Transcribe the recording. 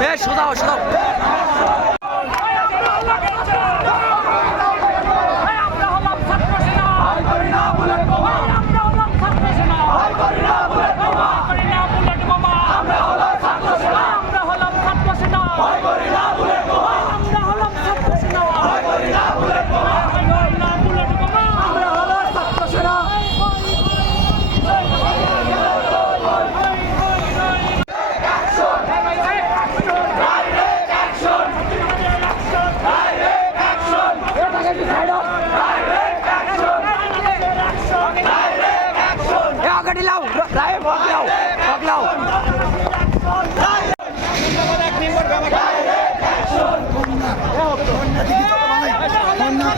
哎收到收到。বন্যা দিকে চলো বাংলায় বন্যা